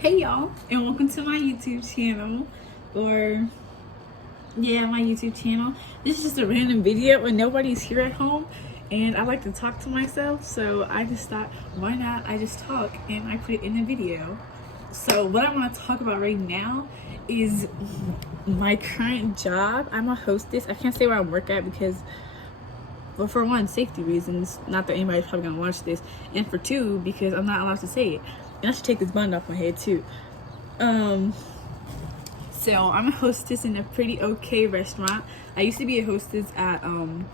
Hey y'all, and welcome to my YouTube channel, my YouTube channel. This is just a random video when nobody's here at home, and I like to talk to myself, so I just thought, why not I just talk and I put it in a video. So what I want to talk about right now is my current job. I'm a hostess. I can't say where I work at because, well, for one, safety reasons, not that anybody's probably gonna watch this, and for two, because I'm not allowed to say it. And I should take this bun off my head too. So I'm a hostess in a pretty okay restaurant. I used to be a hostess at an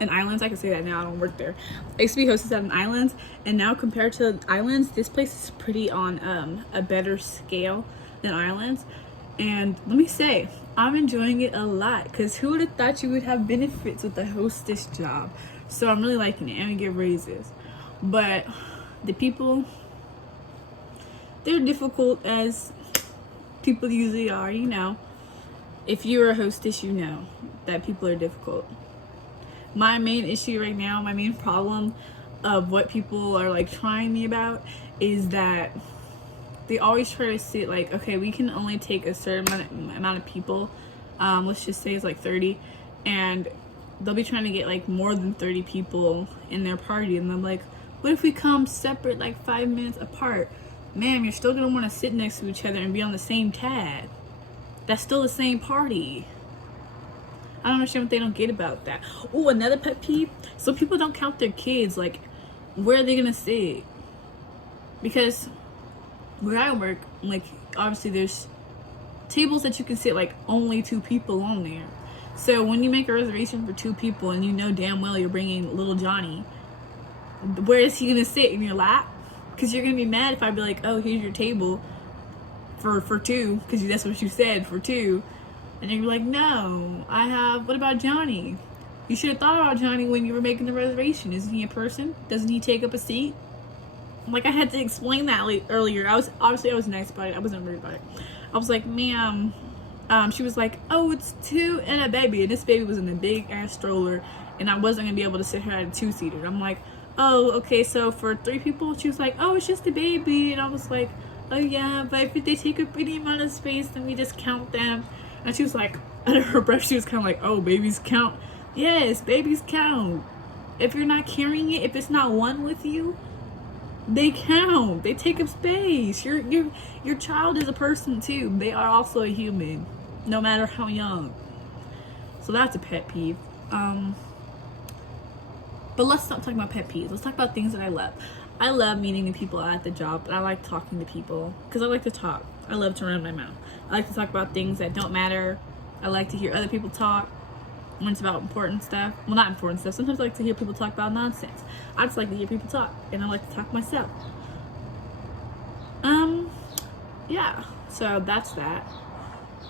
Islands. I can say that now, I don't work there. I used to be a hostess at an Islands, and now compared to Islands, this place is pretty on a better scale than Islands. And let me say, I'm enjoying it a lot, because who would have thought you would have benefits with the hostess job? So I'm really liking it, and we get raises. But the people, they're difficult, as people usually are, you know. If you're a hostess, you know that people are difficult. My main issue right now, my main problem of what people are like trying me about is that they always try to sit like, okay, we can only take a certain amount of people. Let's just say it's like 30, and they'll be trying to get like more than 30 people in their party, and I'm like, what if we come separate, like 5 minutes apart? Ma'am, you're still gonna want to sit next to each other and be on the same tab. That's still the same party. I don't understand what they don't get about that. Oh, another pet peeve. So people don't count their kids. Like, where are they gonna sit? Because where I work, like, obviously there's tables that you can sit like only 2 people on there. So when you make a reservation for 2 people and you know damn well you're bringing little Johnny, where is he gonna sit? In your lap? Because you're gonna be mad if I be like, oh, here's your table for 2, because that's what you said, for 2, and you're like, no, I have, what about Johnny? You should have thought about Johnny when you were making the reservation. Isn't he a person? Doesn't he take up a seat? Like, I had to explain that earlier. I was nice about it. I wasn't rude about it. I was like, ma'am, she was like, oh, it's 2 and a baby, and this baby was in a big ass stroller, and I wasn't gonna be able to sit her at a 2-seater. I'm like, oh, okay, so for 3 people? She was like, oh, it's just a baby. And I was like, oh yeah, but if they take up any amount of space, then we just count them. And she was like, under her breath, she was kind of like, oh, babies count? Yes, babies count. If you're not carrying it, if it's not one with you, they count. They take up space. Your child is a person too. They are also a human, no matter how young. So that's a pet peeve. But let's stop talking about pet peeves. Let's talk about things that I love. I love meeting the people at the job, and I like talking to people because I like to talk. I love to run my mouth. I like to talk about things that don't matter. I like to hear other people talk when it's about important stuff. Well, not important stuff. Sometimes I like to hear people talk about nonsense. I just like to hear people talk, and I like to talk myself. Yeah. So that's that.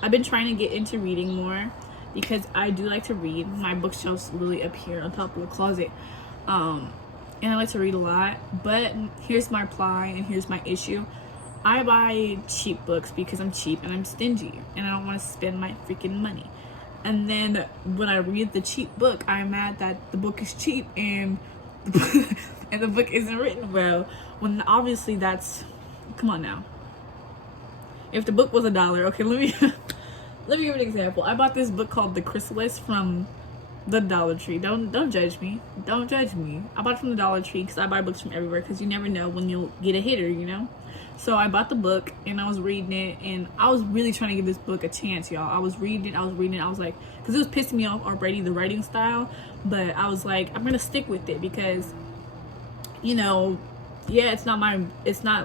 I've been trying to get into reading more, because I do like to read. My bookshelf's really up here on top of the closet. And I like to read a lot, but here's my ply and here's my issue. I buy cheap books because I'm cheap and I'm stingy and I don't want to spend my freaking money. And then when I read the cheap book, I'm mad that the book is cheap and and the book isn't written well, when obviously that's, come on now. If the book was $1, okay, let me let me give an example. I bought this book called The Chrysalis from the Dollar Tree. Don't judge me. Don't judge me. I bought it from the Dollar Tree because I buy books from everywhere, because you never know when you'll get a hitter, you know? So I bought the book and I was reading it, and I was really trying to give this book a chance, y'all. I was reading it. I was like, because it was pissing me off already, the writing style, but I was like, I'm going to stick with it because, you know, yeah, it's not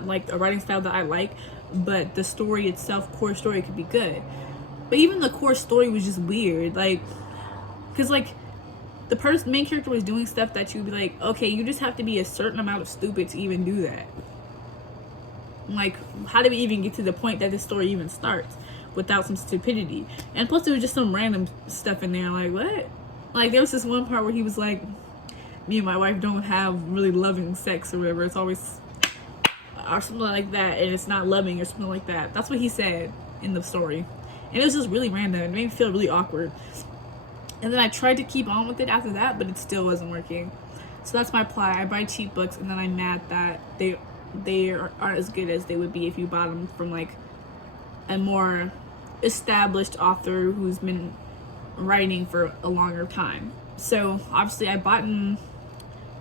like a writing style that I like, but the story itself, core story, could be good. But even the core story was just weird, like, because like the main character was doing stuff that you'd be like, okay, you just have to be a certain amount of stupid to even do that. Like, how did we even get to the point that this story even starts without some stupidity? And plus, there was just some random stuff in there. Like, what? Like, there was this one part where he was like, me and my wife don't have really loving sex or whatever. It's always, or something like that, and it's not loving or something like that. That's what he said in the story. And it was just really random. It made me feel really awkward. And then I tried to keep on with it after that, but it still wasn't working. So that's my ply. I buy cheap books, and then I'm mad that they aren't as good as they would be if you bought them from like a more established author who's been writing for a longer time. So obviously I bought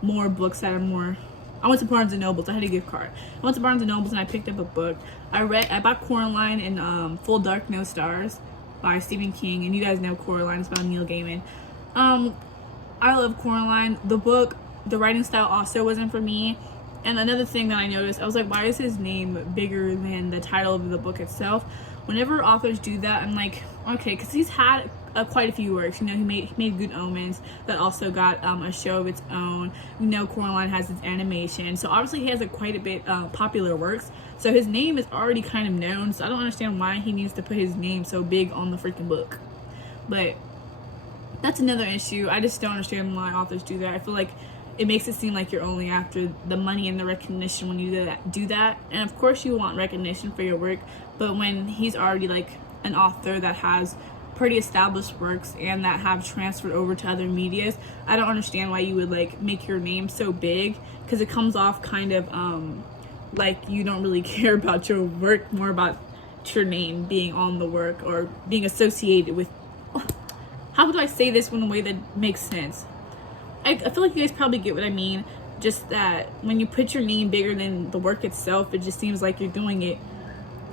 more books that are more. I went to Barnes and Nobles. I had a gift card. I went to Barnes and Nobles and I picked up a book. I bought Coraline and Full Dark No Stars by Stephen King, and you guys know Coraline is by Neil Gaiman. I love Coraline. The book, the writing style also wasn't for me. And another thing that I noticed, I was like, why is his name bigger than the title of the book itself? Whenever authors do that, I'm like, okay, because he's had quite a few works. You know, he made Good Omens that also got a show of its own. We know Coraline has its animation, so obviously he has quite a bit popular works. So his name is already kind of known. So I don't understand why he needs to put his name so big on the freaking book. But that's another issue. I just don't understand why authors do that. I feel like it makes it seem like you're only after the money and the recognition when you do that. And of course you want recognition for your work, but when he's already like an author that has pretty established works and that have transferred over to other medias, I don't understand why you would like make your name so big, because it comes off kind of like you don't really care about your work, more about your name being on the work or being associated with. How do I say this in a way that makes sense? I feel like you guys probably get what I mean. Just that when you put your name bigger than the work itself, it just seems like you're doing it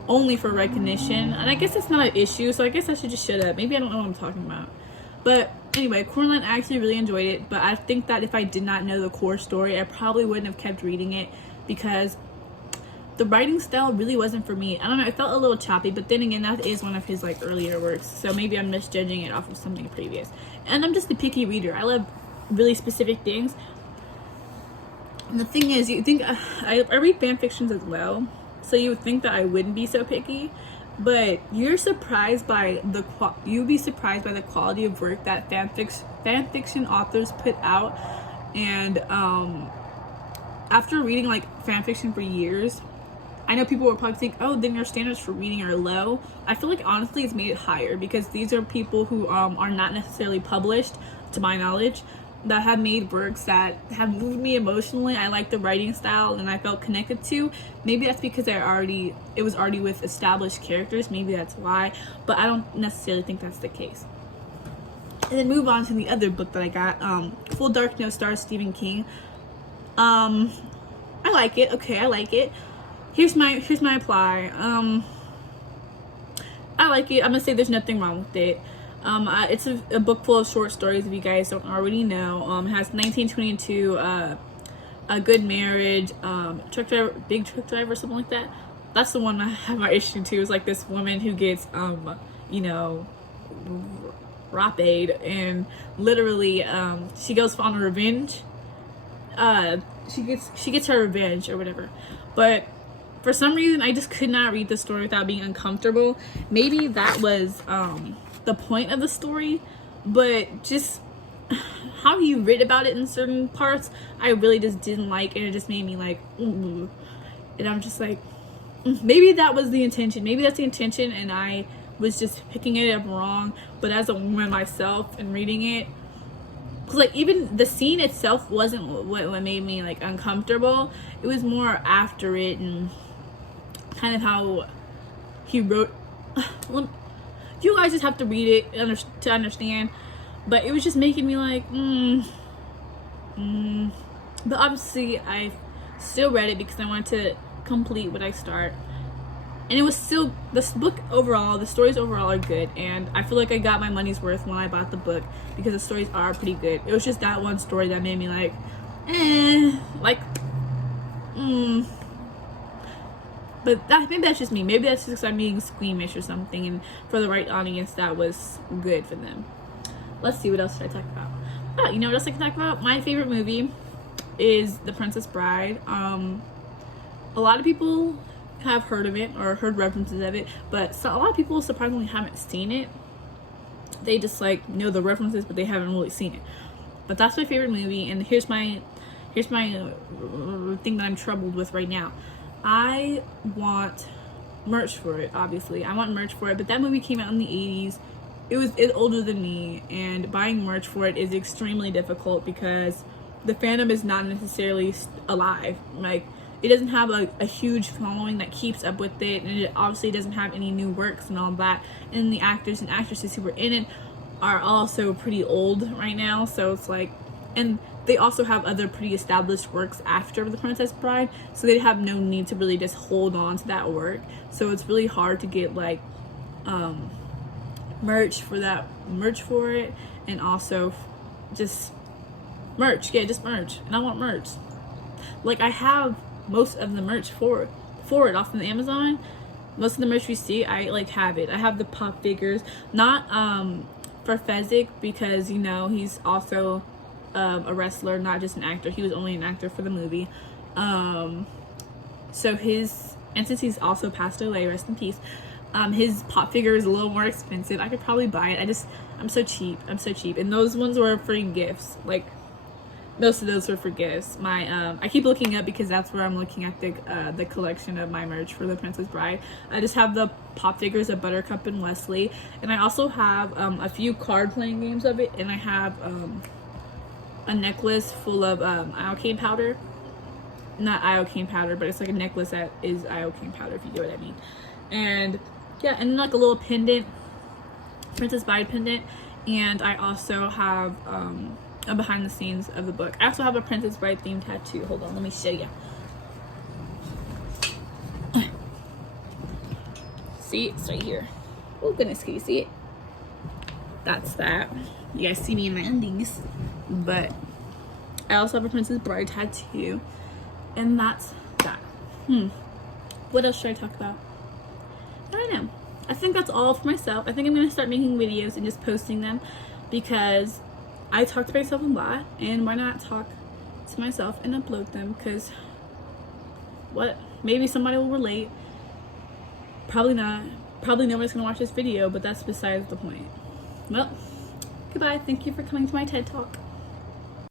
only for recognition. And I guess that's not an issue, so I guess I should just shut up. Maybe I don't know what I'm talking about. But anyway, Coraline, I actually really enjoyed it. But I think that if I did not know the core story, I probably wouldn't have kept reading it, because the writing style really wasn't for me. I don't know, it felt a little choppy, but then again, that is one of his like earlier works, so maybe I'm misjudging it off of something previous. And I'm just a picky reader. I love really specific things. And the thing is, you think I read fan fictions as well, so you would think that I wouldn't be so picky, but you're surprised by you'd be surprised by the quality of work that fan fiction authors put out. And after reading like fan fiction for years, I know people will probably think, oh, then your standards for reading are low. I feel like honestly it's made it higher, because these are people who are not necessarily published, to my knowledge, that have made works that have moved me emotionally. I like the writing style and I felt connected to. Maybe that's because it was already with established characters. Maybe that's why, but I don't necessarily think that's the case. And then move on to the other book that I got, Full Dark No Stars, Stephen King. I like it. Okay, I like it. Here's my reply. I like it. I'm gonna say there's nothing wrong with it. It's a book full of short stories, if you guys don't already know. It has 1922, A Good Marriage, Truck Driver, Big Truck Driver, something like that. That's the one I have my issue to. It's like this woman who gets, you know, raped, and literally, she goes on a revenge. She gets her revenge or whatever, but for some reason I just could not read the story without being uncomfortable. Maybe that was the point of the story, but just how he read about it in certain parts, I really just didn't like, and it just made me like, ooh. And I'm just like, maybe that was the intention. Maybe that's the intention, and I was just picking it up wrong. But as a woman myself and reading it, because like even the scene itself wasn't what made me like uncomfortable. It was more after it and kind of how he wrote. You guys just have to read it to understand. But it was just making me like, But obviously I still read it because I wanted to complete what I start. And it was still, this book overall, the stories overall are good. And I feel like I got my money's worth when I bought the book, because the stories are pretty good. It was just that one story that made me like, But maybe that's just me. Maybe that's just because I'm being squeamish or something. And for the right audience, that was good for them. Let's see, what else should I talk about? Oh, you know what else I can talk about? My favorite movie is The Princess Bride. A lot of people have heard of it or heard references of it, but a lot of people surprisingly haven't seen it. They just like know the references, but they haven't really seen it. But that's my favorite movie, and here's my thing that I'm troubled with right now. I want merch for it, obviously. I want merch for it, but that movie came out in the 80s. It's older than me, and buying merch for it is extremely difficult because the fandom is not necessarily alive. Like, it doesn't have a huge following that keeps up with it, and it obviously doesn't have any new works and all that. And the actors and actresses who were in it are also pretty old right now, so it's like, and they also have other pretty established works after The Princess Bride, so they have no need to really just hold on to that work. So it's really hard to get like merch for it, and also just merch. Yeah, just merch. And I want merch. Like, I have most of the merch for it off of Amazon. Most of the merch we see, I like have it. I have the pop figures, not for Fezzik, because you know he's also a wrestler, not just an actor. He was only an actor for the movie. So since he's also passed away, rest in peace, his pop figure is a little more expensive. I could probably buy it. I'm so cheap. And those ones were for gifts. Like, most of those were for gifts. I keep looking up because that's where I'm looking at the collection of my merch for The Princess Bride. I just have the pop figures of Buttercup and Wesley, and I also have a few card playing games of it, and I have a necklace full of iocane powder. Not iocane powder, but it's like a necklace that is iocane powder, if you get what I mean. And yeah, and then like a little pendant, Princess Bride pendant. And I also have a behind the scenes of the book. I also have a Princess Bride themed tattoo. Hold on, let me show you. See, it's right here. Oh goodness, can you see it? That's that. You guys see me in my undies. But I also have a Princess Bride tattoo. And that's that. What else should I talk about? I don't know. I think that's all for myself. I think I'm going to start making videos and just posting them, because I talk to myself a lot, and why not talk to myself and upload them? Because maybe somebody will relate. Probably not. Probably nobody's going to watch this video, but that's besides the point. Well, goodbye. Thank you for coming to my TED Talk.